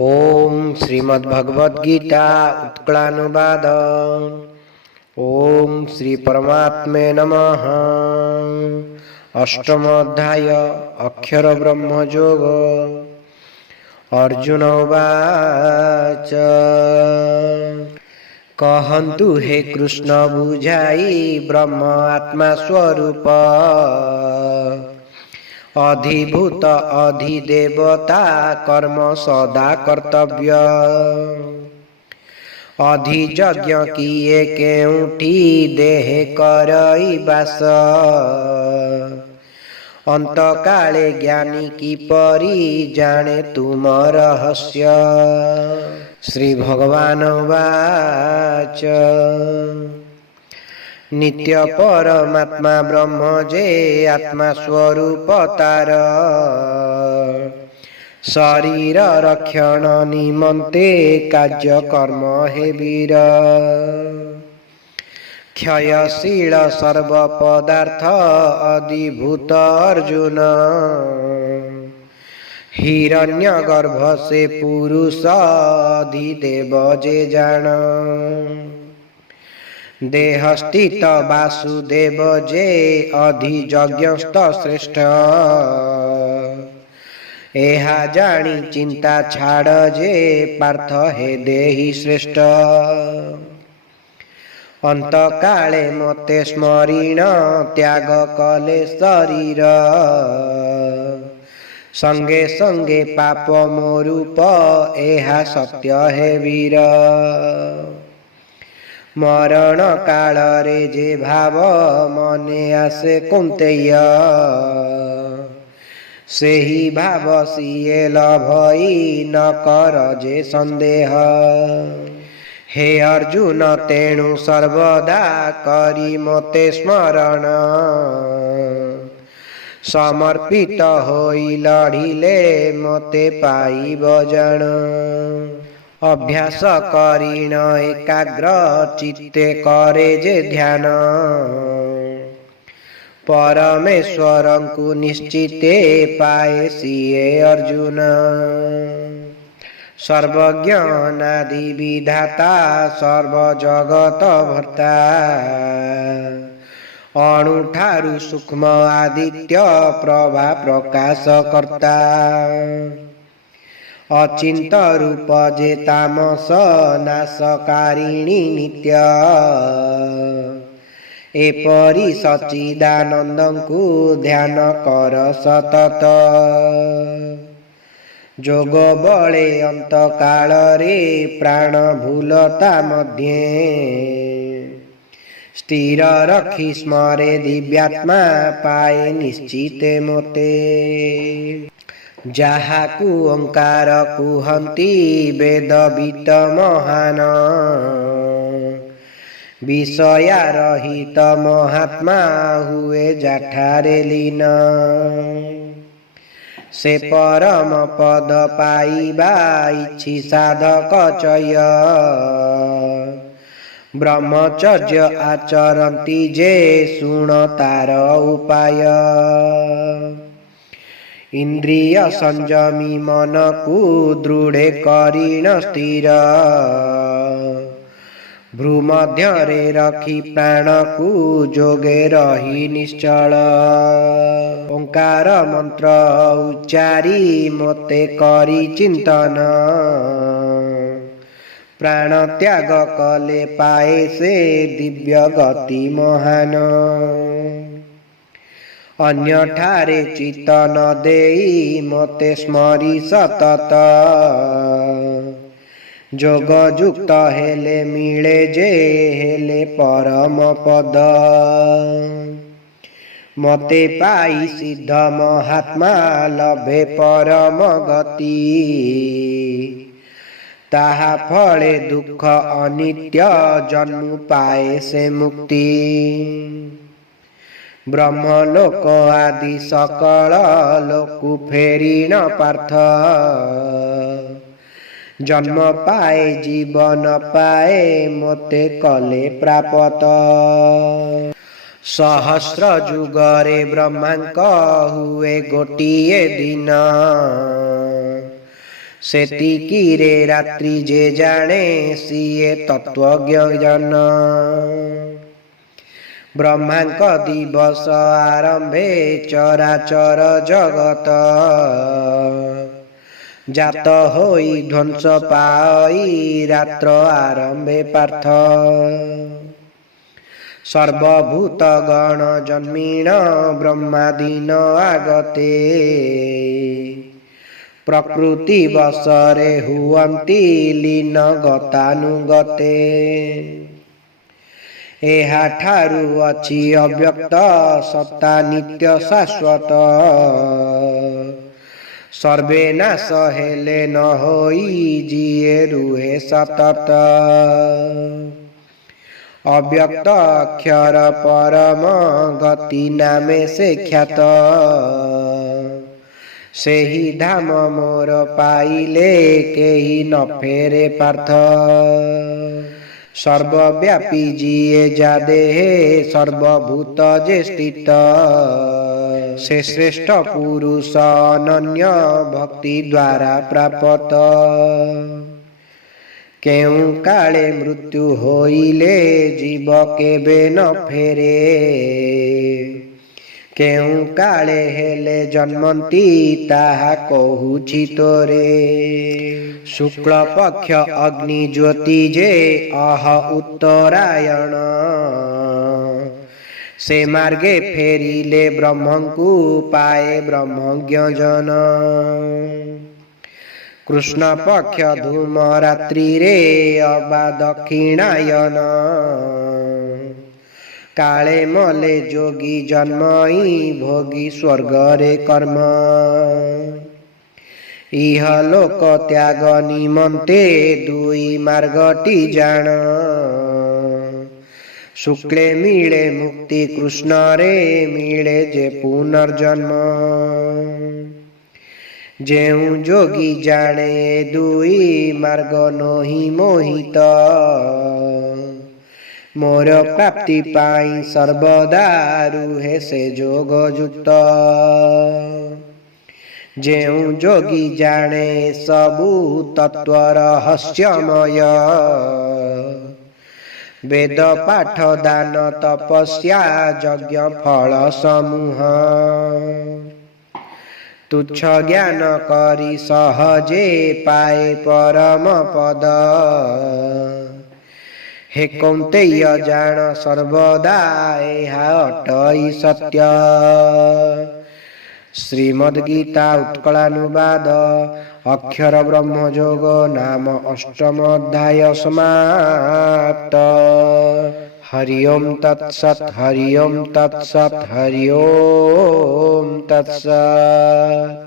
ओम श्रीमद्भगवद्गीता उत्कलानुवाद। ओम श्री परमात्मे नमः। अष्टमोध्याय अक्षर ब्रह्म योग। अर्जुन उवाच कहन्तु हे कृष्ण बुझाई ब्रह्म आत्मा स्वरूप अधिभूत अधिदेवता कर्म सदा कर्तव्य अधियज्ञ किए केउठी देह करई बास अंत काले ज्ञानी की परी जाने तुम रहस्य। श्री भगवान वाच नित्य परमात्मा ब्रह्म जे आत्मा स्वरूप तार शरीर रक्षण निमंते कार्य कर्म हे वीर क्षयशील सर्व पदार्थ अधिभूत अर्जुन हिरण्य गर्भ से पुरुष अधिदेव जे जान देहस्थित वासुदेव जे अधियज्ञस्थ श्रेष्ठ एहा जानी चिंता छाड़ जे पार्थ हे देहि श्रेष्ठ अंत काले मते स्मरीण त्याग कले शरीर संगे संगे पाप मोरूप एहा सत्य हे वीर मरण काल रे जे भाव मने आसे कुंतेय से ही भाव सिए लभई न कर जे संदेह हे अर्जुन तेणु सर्वदा करी मते स्मरण समर्पित होई लढ़िले मते पाइब जान अभ्यास करीण एकाग्र चित्ते करे जे ध्यान परमेश्वर को निश्चिते पाए सिए अर्जुन सर्वज्ञ अनादि विधाता सर्व जगत भर्ता अणुठारु सूक्ष्म आदित्य प्रभा प्रकाश कर्ता अचिंत रूप जे तामस नाशकारिणी नित्य एपरि सच्चिदानंद को ध्यान कर सतत जोग बळे अंत काल रे प्राण भूलता मध्य स्थिर रखी स्मरे दिव्यात्मा पाए निश्चिते मोते जाहाकु ओंकार कुहंती वेद वित्त महान विषया रहित महात्मा हुए जाठारे लीन से परम पद पाइबा इच्छी साधक चय ब्रह्मचर्य आचरंती जे सुन तार उपाय इंद्रिय संयमी मन को दृढ़े करीण स्थिर भ्रू मध्य रे रखी प्राण को जोगे रही निश्चल ओंकार मंत्र उच्चारी मते करी चिंतन प्राण त्याग कले पाए से दिव्य गति महान अन्य ठारे चित्त न देई मते स्मरी सतत जोग जुक्त हेले मिले जे हेले परम पद मते पाई सिद्ध महात्मा लभे परम गति ताहा फले दुख अनित्य जन्म पाए से मुक्ति ब्रह्मलोक आदि सकल लोकु फेरीण पार्थ जन्म पाए जीवन पाए मोते कले प्रापत सहस्र जुगरे ब्रह्मांक हुए गोटिए दिन ସେତିକିରେ ରାତ୍ରି ଯେ ଜାଣେ ସିଏ ତତ୍ତ୍ୱଜ୍ଞ ଜନ। ବ୍ରହ୍ମାଙ୍କ ଦିବସ ଆରମ୍ଭେ ଚରାଚର ଜଗତ, ଜାତ ହୋଇ ଧ୍ୱଂସ ପାଇ ରାତ୍ର ଆରମ୍ଭେ ପାର୍ଥ। ସର୍ବଭୂତ ଗଣ ଜନ୍ମିଣ ବ୍ରହ୍ମାଦୀନ ଆଗତେ, ପ୍ରକୃତି ବଶରେ ହୁଅନ୍ତି ଲୀନ ଗତାନୁଗତେ। ଏହାଠାରୁ ଅଛି ଅବ୍ୟକ୍ତ ସତ୍ତା ନିତ୍ୟ ଶାଶ୍ୱତ, ସର୍ବେ ନାଶ ହେଲେ ନ ହୋଇ ଯିଏ ରୁହେ ସତତ। ଅବ୍ୟକ୍ତ ଅକ୍ଷର ପରମ ଗତି ନାମେ ସେ ଖ୍ୟାତ, ସେହି ଧାମ ମୋର ପାଇଲେ କେହି ନ ଫେରେ ପାର୍ଥ। ସର୍ବବ୍ୟାପୀ ଯିଏ ଯା ଦେହେ ସର୍ବଭୂତ ଯେ ସ୍ଥିତ, ସେ ଶ୍ରେଷ୍ଠ ପୁରୁଷ ଅନନ୍ୟ ଭକ୍ତି ଦ୍ୱାରା ପ୍ରାପତ। କେଉଁ କାଳେ ମୃତ୍ୟୁ ହୋଇଲେ ଜୀବ କେବେ ନ ଫେରେ, କେଉଁ କାଳେ ହେଲେ ଜନ୍ମନ୍ତି ତାହା କହୁଛି ତୋରେ। ଶୁକ୍ଳ ପକ୍ଷ ଅଗ୍ନି ଜ୍ୟୋତି ଯେ ଅହ ଉତ୍ତରାୟଣ, ସେ ମାର୍ଗେ ଫେରିଲେ ବ୍ରହ୍ମଙ୍କୁ ପାଏ ବ୍ରହ୍ମଜ୍ଞ ଜନ। କୃଷ୍ଣ ପକ୍ଷ ଧୂମ ରାତ୍ରିରେ ଅବା ଦକ୍ଷିଣାୟନ, କାଳେ ମଲେ ଯୋଗୀ ଜନ୍ମଇ ଭୋଗୀ ସ୍ୱର୍ଗରେ କର୍ମ। ଇହ ଲୋକ ତ୍ୟାଗ ନିମନ୍ତେ ଦୁଇ ମାର୍ଗଟି ଜାଣ, ଶୁକ୍ଳେ ମିଳେ ମୁକ୍ତି କୃଷ୍ଣରେ ମିଳେ ଯେ ପୁନର୍ଜନ୍ମ। ଯେଉଁ ଯୋଗୀ ଜାଣେ ଦୁଇ ମାର୍ଗ ନୋହି ମୋହିତ, ମୋର ପ୍ରାପ୍ତି ପାଇଁ ସର୍ବଦା ରୁହେ ସେ ଯୋଗ ଯୁକ୍ତ। ଯେଉଁ ଯୋଗୀ ଜାଣେ ସବୁ ତତ୍ତ୍ୱ ରହସ୍ୟମୟ, ବେଦ ପାଠ ଦାନ ତପସ୍ୟା ଯଜ୍ଞ ଫଳ ସମୂହ। ତୁଚ୍ଛ ଜ୍ଞାନ କରି ସହଜେ ପାଏ ପରମ ପଦ, ହେ କୌନ୍ତେୟ ଜାଣ ସର୍ବଦା ଏହା ଅଟଇ ସତ୍ୟ। ଶ୍ରୀମଦ୍ ଗୀତା ଉତ୍କଳାନୁବାଦ ଅକ୍ଷର ବ୍ରହ୍ମଯୋଗ ନାମ ଅଷ୍ଟମ ଅଧ୍ୟାୟ ସମାପ୍ତ। ହରି ଓಂ ତତ୍ସତ୍ ହରି ଓಂ ତତ୍ସତ୍ ହରି ଓಂ ତତ୍ସତ୍।